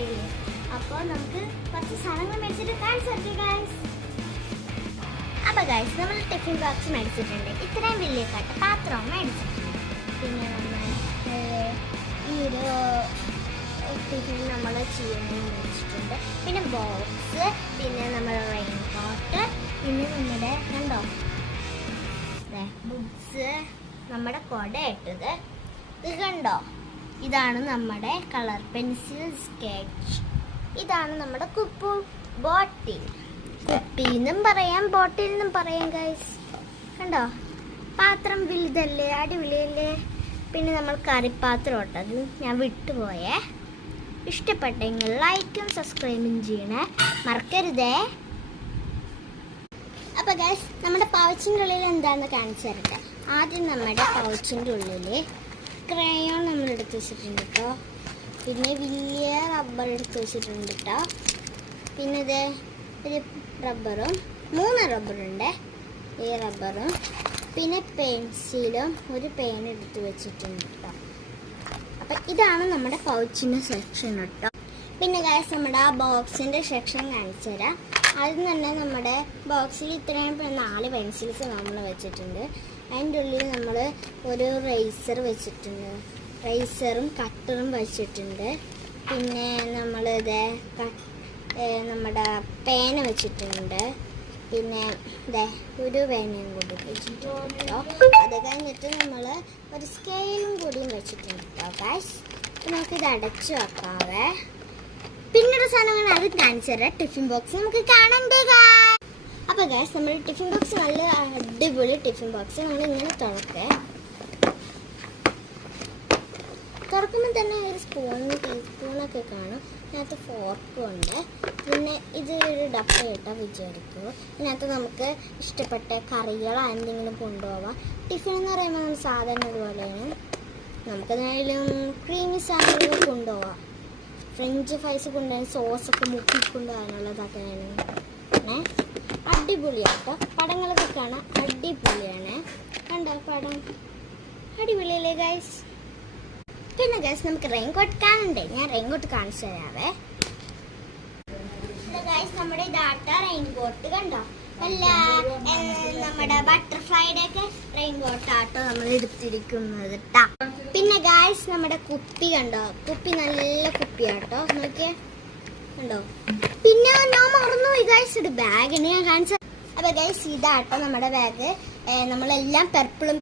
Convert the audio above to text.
അറിയില്ലേ. അപ്പോൾ നമുക്ക് കുറച്ച് സാധനങ്ങൾ മേടിച്ചിട്ട് കാണിച്ചു ഗൈസ്. അപ്പോൾ ഗൈസ് നമ്മൾ ടിഫിൻ ബോക്സ് മേടിച്ചിട്ടുണ്ട്, ഇത്രയും വലിയ പാത്രവും മേടിച്ചിട്ടുണ്ട്. പിന്നെ നമ്മൾ ഈ ഒരു ടിഫിൻ നമ്മൾ ചെയ്യുന്നത് മേടിച്ചിട്ടുണ്ട്. പിന്നെ ബോക്സ്, പിന്നെ നമ്മൾ റെയിൻ കോട്ട്, പിന്നെ നമ്മുടെ കണ്ടോ ബുക്സ്, നമ്മുടെ കുട ഇട്ടത് ഇത് കണ്ടോ. ഇതാണ് നമ്മുടെ കളർ പെൻസിൽ സ്കെച്ച്. ഇതാണ് നമ്മുടെ ബോട്ടിൽ. കുപ്പിന്നും പറയാം, ബോട്ടിൽ നിന്നും പറയാം ഗൈസ്. കണ്ടോ പാത്രം വലുതല്ലേ, അടിപൊളിയല്ലേ. പിന്നെ നമ്മൾ കറിപ്പാത്രം ഇട്ടത് ഞാൻ വിട്ടുപോയേ. ഇഷ്ടപ്പെട്ടെങ്കിൽ ലൈക്കും സബ്സ്ക്രൈബും ചെയ്യണേ മറക്കരുതേ. അപ്പോൾ ഗൈസ് നമ്മുടെ പൗച്ചിൻ്റെ ഉള്ളിൽ എന്താണെന്ന് കാണിച്ചു തരട്ടെ. ആദ്യം നമ്മുടെ പൗച്ചിൻ്റെ ഉള്ളിൽ ക്രയോൺ നമ്മൾ എടുത്ത് വെച്ചിട്ടുണ്ട് കേട്ടോ. പിന്നെ വലിയ റബ്ബർ എടുത്ത് വെച്ചിട്ടുണ്ട് കേട്ടോ. പിന്നെ ഇത് ഒരു റബ്ബറും 3 റബ്ബറുണ്ട്, ഈ റബ്ബറും പിന്നെ പെൻസിലും ഒരു പെൻ എടുത്ത് വെച്ചിട്ടുണ്ട് കേട്ടോ. അപ്പം ഇതാണ് നമ്മുടെ പൗച്ചിൻ്റെ സെക്ഷൻ കേട്ടോ. പിന്നെ ഗൈസ് നമ്മുടെ ആ ബോക്സിൻ്റെ സെക്ഷൻ കാണിച്ചു തരാം. ആദ്യം തന്നെ നമ്മുടെ ബോക്സിൽ ഇത്രയും 4 പെൻസിൽസ് നമ്മൾ വെച്ചിട്ടുണ്ട്. അതിൻ്റെ ഉള്ളിൽ നമ്മൾ ഒരു റേസർ വെച്ചിട്ടുണ്ട്, റേസറും കട്ടറും വെച്ചിട്ടുണ്ട്. പിന്നെ നമ്മളിത് നമ്മുടെ പേന വെച്ചിട്ടുണ്ട്. പിന്നെ ഒരു പേനയും കൂടി വെച്ചിട്ടുണ്ട് കേട്ടോ. അത് കഴിഞ്ഞിട്ട് നമ്മൾ ഒരു സ്കെയിലും കൂടിയും വെച്ചിട്ടുണ്ട് കേട്ടോ ഗൈസ്. അപ്പം നമുക്കിത് അടച്ചു വെക്കാവേ. പിന്നൊരു സാധനങ്ങൾ അത് കാണിച്ചു തരാം. ടിഫിൻ ബോക്സ് നമുക്ക് കാണണ്ടേ. അപ്പോൾ ഗൈസ് നമ്മുടെ ടിഫിൻ ബോക്സ് നല്ല അടിപൊളി ടിഫിൻ ബോക്സ്. നമ്മളിങ്ങനെ തുറക്കുമ്പോൾ തന്നെ ഒരു സ്പൂണൊക്കെ കാണും. ഇതിനകത്ത് ഫോർക്കും ഉണ്ട്. പിന്നെ ഇത് ഒരു ഡപ്പ ഇട്ടാൽ വിചാരിക്കും. ഇതിനകത്ത് നമുക്ക് ഇഷ്ടപ്പെട്ട കറികളോ എന്തെങ്കിലും കൊണ്ടുപോവാം. ടിഫിൻ എന്ന് പറയുമ്പോൾ നമ്മൾ സാധാരണ ഇതുപോലെയാണ്. നമുക്കെന്തായാലും ക്രീമി സാധനങ്ങൾ കൊണ്ടുപോവാം. ഫ്രഞ്ച് ഫ്രൈസ് കൊണ്ടുപോകാൻ സോസൊക്കെ മുക്കിക്കൊണ്ടുപോകാനുള്ളതൊക്കെയാണ്. അടിപൊളിയാട്ടോ. പടങ്ങളൊക്കെ കാണാൻ അടിപൊളിയാണ്. കണ്ടോ പടം അടിപൊളിയല്ലേ ഗൈസ്. പിന്നെ ഗൈസ് നമുക്ക് റെയിൻ കോട്ട് കാണണ്ടേ, ഞാൻ റെയിൻ കോട്ട് കാണിച്ചു തരാവേ. ഗൈസ് നമ്മുടെ ഇതാട്ടോ റെയിൻ കോട്ട്. കണ്ടോ അല്ല നമ്മുടെ ബട്ടർഫ്ലൈയുടെ ഒക്കെ റെയിൻ കോട്ടാട്ടോ നമ്മൾ എടുത്തിരിക്കുന്നത് ട്ടാ. പിന്നെ ഗൈസ് നമ്മുടെ കുപ്പി കണ്ടോ, കുപ്പി നല്ല കുപ്പിയാട്ടോ, നോക്കിയേ കണ്ടോ. പിന്നെ ഞാൻ മറന്നുപോയി ഗൈസ്, ഇത് ബാഗിന് ഞാൻ കാണിച്ച. അപ്പൊ ഗൈസ് ഇതാട്ടോ നമ്മുടെ ബാഗ്. നമ്മളെല്ലാം പെർപ്പിളും